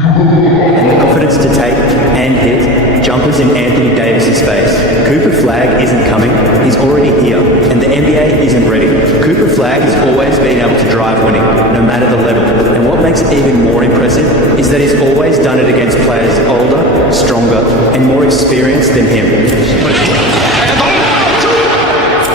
and the confidence to take and hit jumpers in Anthony Davis's face. Cooper Flagg isn't coming, he's already here, and the NBA isn't ready. Cooper Flagg has always been able to drive winning, no matter the level. And what makes it even more impressive is that he's always done it against players older, stronger, and more experienced than him.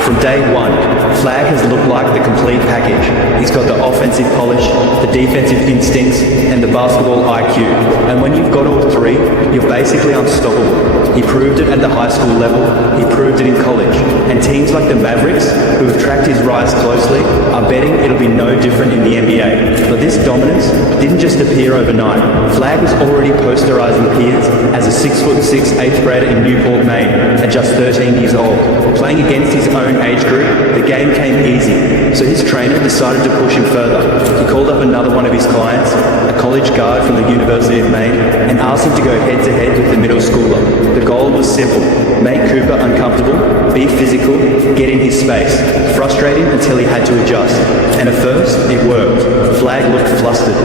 From day one, Flagg has looked like the complete package. He's got the offensive polish, the defensive instincts, and the basketball IQ. And when you've got all three, you're basically unstoppable. He proved it at the high school level, he proved it in college. And teams like the Mavericks, who have tracked his rise closely, are betting it'll be no different in the NBA. But this dominance didn't just appear overnight. Flagg was already posterizing peers as a 6'6" 8th grader in Newport, Maine, at just 13 years old. Playing against his own age group, the game came easy, so his trainer decided to push him further. He called up another one of his clients, a college guard from the University of Maine, and asked him to go head-to-head with the middle schooler. The goal was simple: make Cooper uncomfortable, be physical, get in his space, frustrate him until he had to adjust. And at first, it worked. Flagg looked flustered,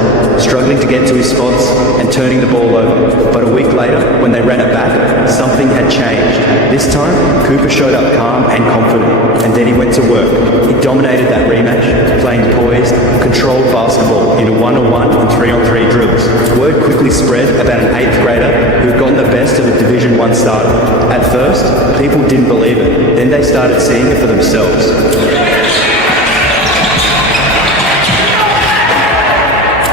struggling to get to his spots and turning the ball over. But a week later, when they ran it back, something had changed. This time, Cooper showed up calm and confident, and then he went to work. He dominated that rematch, playing poised, controlled basketball in a 1-on-1 and 3-on-3 drills. Word quickly spread about an 8th grader who'd gotten the best of a Division I starter. At first, people didn't believe it. Then they started seeing it for themselves.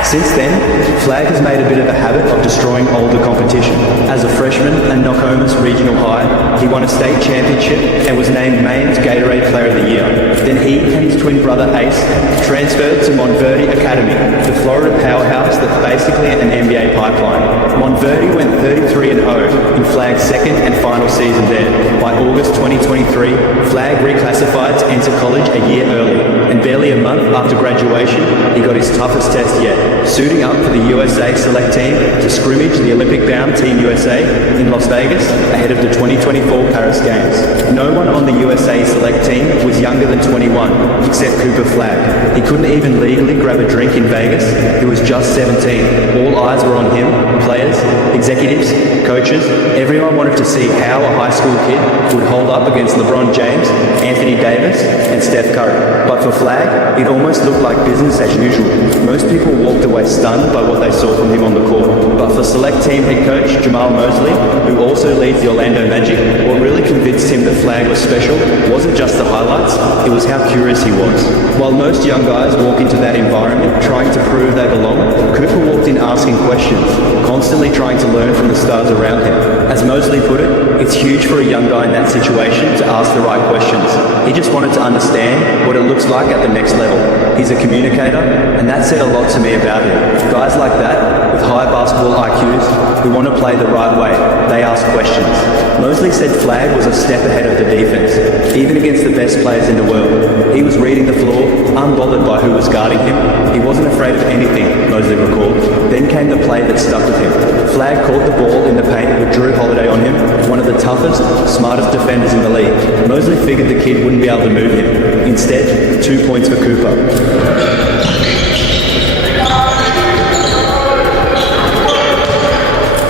Since then, Flagg has made a bit of a habit of destroying older competition. As a freshman at Nokomis Regional High, he won a state championship and was named Maine's Gatorade Player of the Year. Then he and his twin brother Ace transferred to Montverde Academy, the Florida powerhouse that's basically an NBA pipeline. Montverde went 33-0 in Flagg's second and final season there. By August 2023, Flagg reclassified to enter college a year early, and barely a month after graduation, he got his toughest test yet, suiting up for the USA Select Team to scrimmage the Olympic-bound Team USA in Las Vegas ahead of the 2024 Paris Games. No one on the USA Select Team was younger than 21, except Cooper Flagg. He couldn't even legally grab a drink in Vegas. He was just 17. All eyes were on him. Players, executives, coaches, everyone wanted to see how a high school kid would hold up against LeBron James, Anthony Davis, and Steph Curry. But for Flagg, it almost looked like business as usual. Most people walked away stunned by what they saw from him on the court. But for Select Team head coach Jamal Mosley, who also leads the Orlando Magic, what really convinced him that Flagg was special wasn't just the highlights, it was how curious he was. While most young guys walk into that environment trying to prove they belong, Cooper walked in asking questions, constantly trying to learn from the stars around him. As Mosley put it, it's huge for a young guy in that situation to ask the right questions. He just wanted to understand what it looks like at the next level. He's a communicator, and that said a lot to me about him. Guys like that, with high basketball IQs, who want to play the right way, they ask questions. Mosley said Flagg was a step ahead of the defense, even against the best players in the world. He was reading the floor, unbothered by who was guarding him. He wasn't afraid of anything, Mosley recalled. Then came the play that stuck with him. Flagg caught the ball in the paint with Drew Holiday on him, one of the toughest, smartest defenders in the league. Mosley figured the kid wouldn't be able to move him. Instead, 2 points for Cooper.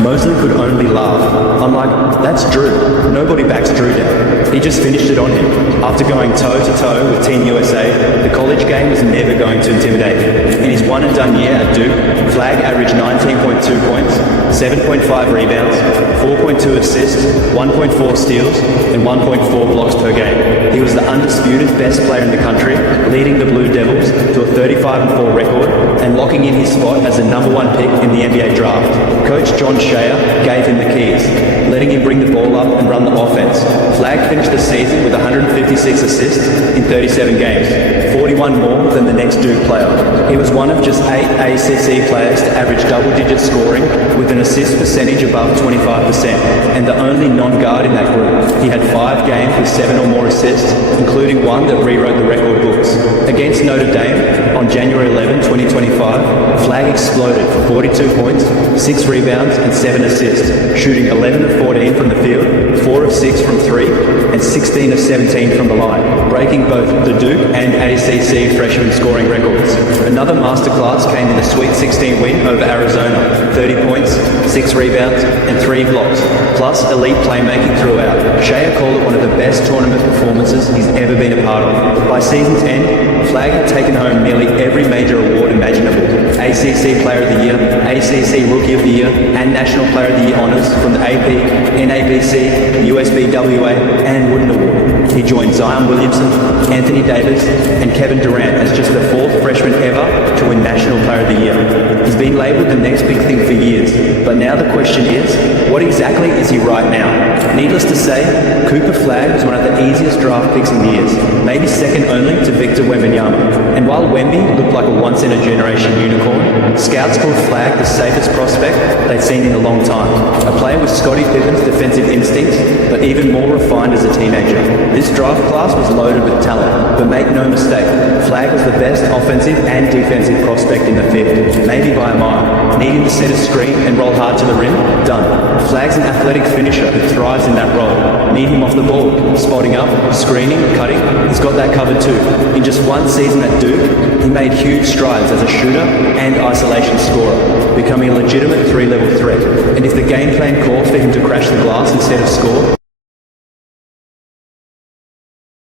Mosley could only laugh. I'm like, that's Drew. Nobody backs Drew down. He just finished it on him. After going toe-to-toe with Team USA, the college game was never going to intimidate him. In his one-and-done year at Duke, Flagg averaged 19.2 points, 7.5 rebounds, 4.2 assists, 1.4 steals, and 1.4 blocks per game. He was the undisputed best player in the country, leading the Blue Devils to a 35-4 record and locking in his spot as the #1 pick in the NBA draft. Coach John Shea gave him the keys, letting him bring the ball up and run the offense. Flagg finished the season with 156 assists in 37 games, 41 more than the next Duke player. He was one of just 8 ACC players to average double-digit scoring with an assist percentage above 25%, and the only non-guard in that group. He had 5 games with 7 or more assists, including one that rewrote the record books. Against Notre Dame, on January 11, 2025, Flagg exploded for 42 points, 6 rebounds, and 7 assists, shooting 11 of 14 from the field, 4 of 6 from 3, and 16 of 17 from the line, breaking both the Duke and ACC freshman scoring records. Another masterclass came in the Sweet 16 win over Arizona, 30 points, 6 rebounds, and 3 blocks, plus elite playmaking throughout. Shea called it one of the best tournament performances he's ever been a part of. By season's end, Flagg had taken home nearly every major award imaginable: ACC Player of the Year, ACC Rookie of the Year, and National Player of the Year honours from the AP, NABC, USBWA, and Wooden Award. He joined Zion Williamson, Anthony Davis, and Kevin Durant as just the 4th freshman ever to win National Player of the Year. He's been labelled the next big thing for years, but now the question is, what exactly is he right now? Needless to say, Cooper Flagg was one of the easiest draft picks in years, maybe second only to Victor Wembanyama. And while Wemby looked like a once-in-a-generation unicorn, scouts called Flagg the safest prospect they'd seen in a long time. A player with Scottie Pippen's defensive instincts, but even more refined as a teenager. This draft class was loaded with talent, but make no mistake, Flagg was the best offensive and defensive prospect in the field, maybe by a mile. Needing to set a screen and roll hard to the rim? Done. Flagg's an athletic finisher who thrives in that role. Need him off the ball, spotting up, screening, cutting, he's got that covered too. In just one season at Duke, he made huge strides as a shooter and isolation scorer, becoming a legitimate 3-level threat. And if the game plan called for him to crash the glass instead of score,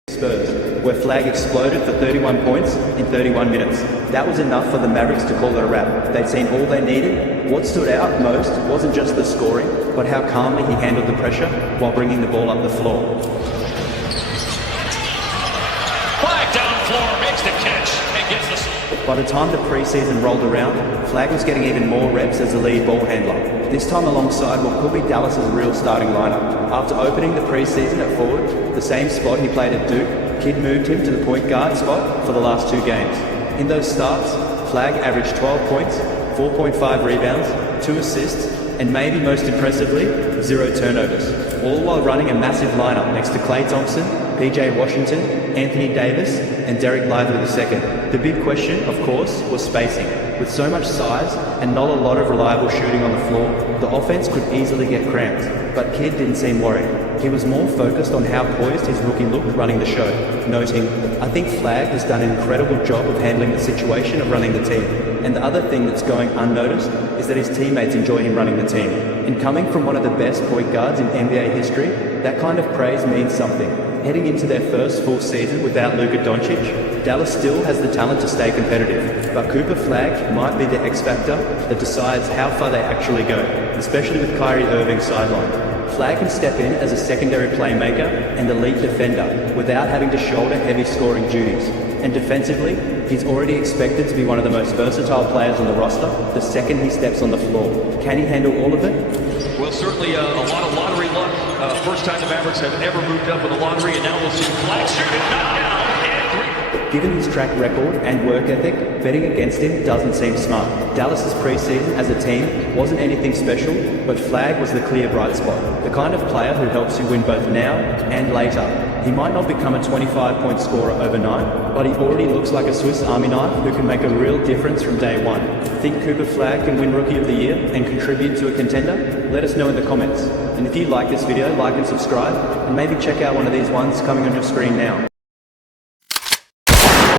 Spurs, where Flagg exploded for 31 points in 31 minutes. That was enough for the Mavericks to call it a wrap. They'd seen all they needed. What stood out most wasn't just the scoring, but how calmly he handled the pressure while bringing the ball up the floor. Flagg down floor, makes the catch, and gets the... By the time the preseason rolled around, Flagg was getting even more reps as the lead ball handler, this time alongside what could be Dallas's real starting lineup. After opening the preseason at forward, the same spot he played at Duke, Kidd moved him to the point guard spot for the last 2 games. In those starts, Flagg averaged 12 points, 4.5 rebounds, 2 assists, and maybe most impressively, 0 turnovers, all while running a massive lineup next to Klay Thompson, PJ Washington, Anthony Davis, and Derek Lively II. The big question, of course, was spacing. With so much size and not a lot of reliable shooting on the floor, the offense could easily get cramped, but Kidd didn't seem worried. He was more focused on how poised his rookie looked running the show, noting, "I think Flagg has done an incredible job of handling the situation of running the team." And the other thing that's going unnoticed is that his teammates enjoy him running the team. And coming from one of the best point guards in NBA history, that kind of praise means something. Heading into their first full season without Luka Doncic, Dallas still has the talent to stay competitive, but Cooper Flagg might be the X factor that decides how far they actually go, especially with Kyrie Irving sidelined. Flagg can step in as a secondary playmaker and elite defender without having to shoulder heavy scoring duties. And defensively, he's already expected to be one of the most versatile players on the roster the second he steps on the floor. Can he handle all of it? Well, certainly a lot of lottery luck. First time the Mavericks have ever moved up in the lottery, and now we'll see Flagg shoot it, knock down, and 3. Given his track record and work ethic, betting against him doesn't seem smart. Dallas's preseason as a team wasn't anything special, but Flagg was the clear bright spot, the kind of player who helps you win both now and later. He might not become a 25-point scorer overnight, but he already looks like a Swiss Army knife who can make a real difference from day one. Think Cooper Flagg can win Rookie of the Year and contribute to a contender? Let us know in the comments. And if you like this video, like and subscribe, and maybe check out one of these ones coming on your screen now.